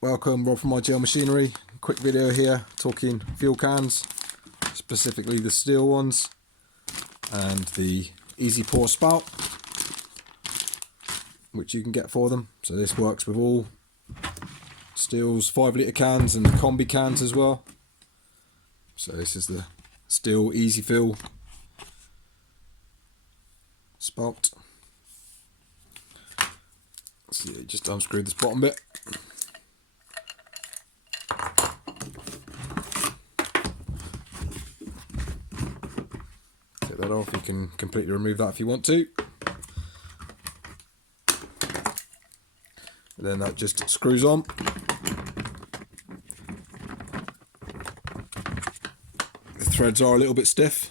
Welcome, Rob from IGL Machinery. Quick video here talking fuel cans, specifically the STIHL ones and the easy pour spout which you can get for them. So this works with all STIHL's 5 litre cans and the combi cans as well. So this is the STIHL easy fill spout. So you just unscrew this bottom bit. Take that off, you can completely remove that if you want to. And then that just screws on. The threads are a little bit stiff.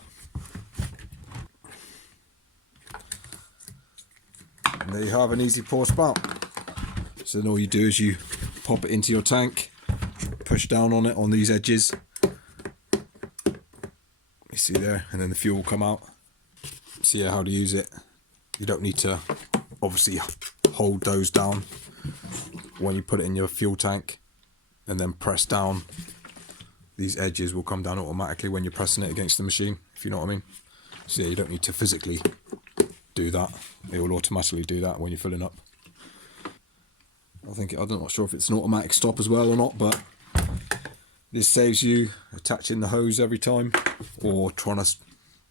And there you have an easy pour spout. So then all you do is you pop it into your tank, push down on it on these edges. You see there, and then the fuel will come out. See how to use it. You don't need to obviously hold those down when you put it in your fuel tank and then press down. These edges will come down automatically when you're pressing it against the machine, if you know what I mean. So yeah, you don't need to physically do that. It will automatically do that when you're filling up. I'm not sure if it's an automatic stop as well or not, but this saves you attaching the hose every time or trying to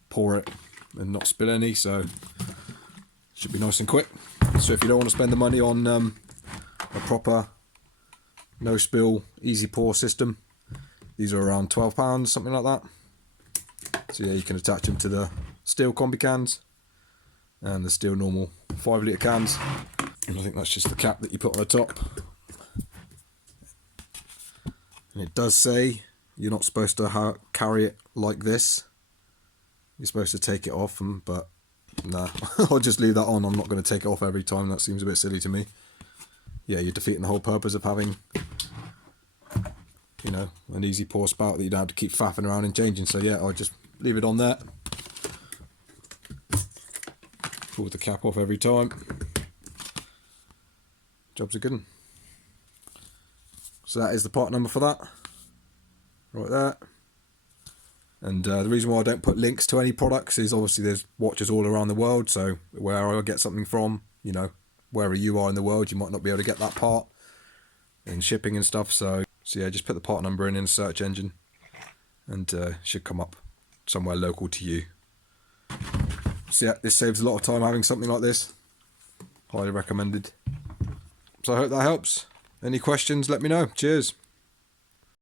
pour it and not spill any, so it should be nice and quick. So if you don't want to spend the money on a proper no spill easy pour system, these are around £12, something like that. So yeah, you can attach them to the STIHL combi cans and the STIHL normal 5 litre cans, and I think that's just the cap that you put on the top. And it does say you're not supposed to carry it like this. You're supposed to take it off, but nah, I'll just leave that on. I'm not going to take it off every time. That seems a bit silly to me. Yeah, you're defeating the whole purpose of having, you know, an easy pour spout that you don't have to keep faffing around and changing. So yeah, I'll just leave it on there. Pull the cap off every time. Job's a good one. So that is the part number for that, right there. And the reason why I don't put links to any products is obviously there's watches all around the world, so where I get something from, you know, wherever you are in the world, you might not be able to get that part in shipping and stuff. So yeah, just put the part number in the search engine and it should come up somewhere local to you. So yeah, this saves a lot of time having something like this. Highly recommended. So I hope that helps. Any questions, let me know. Cheers.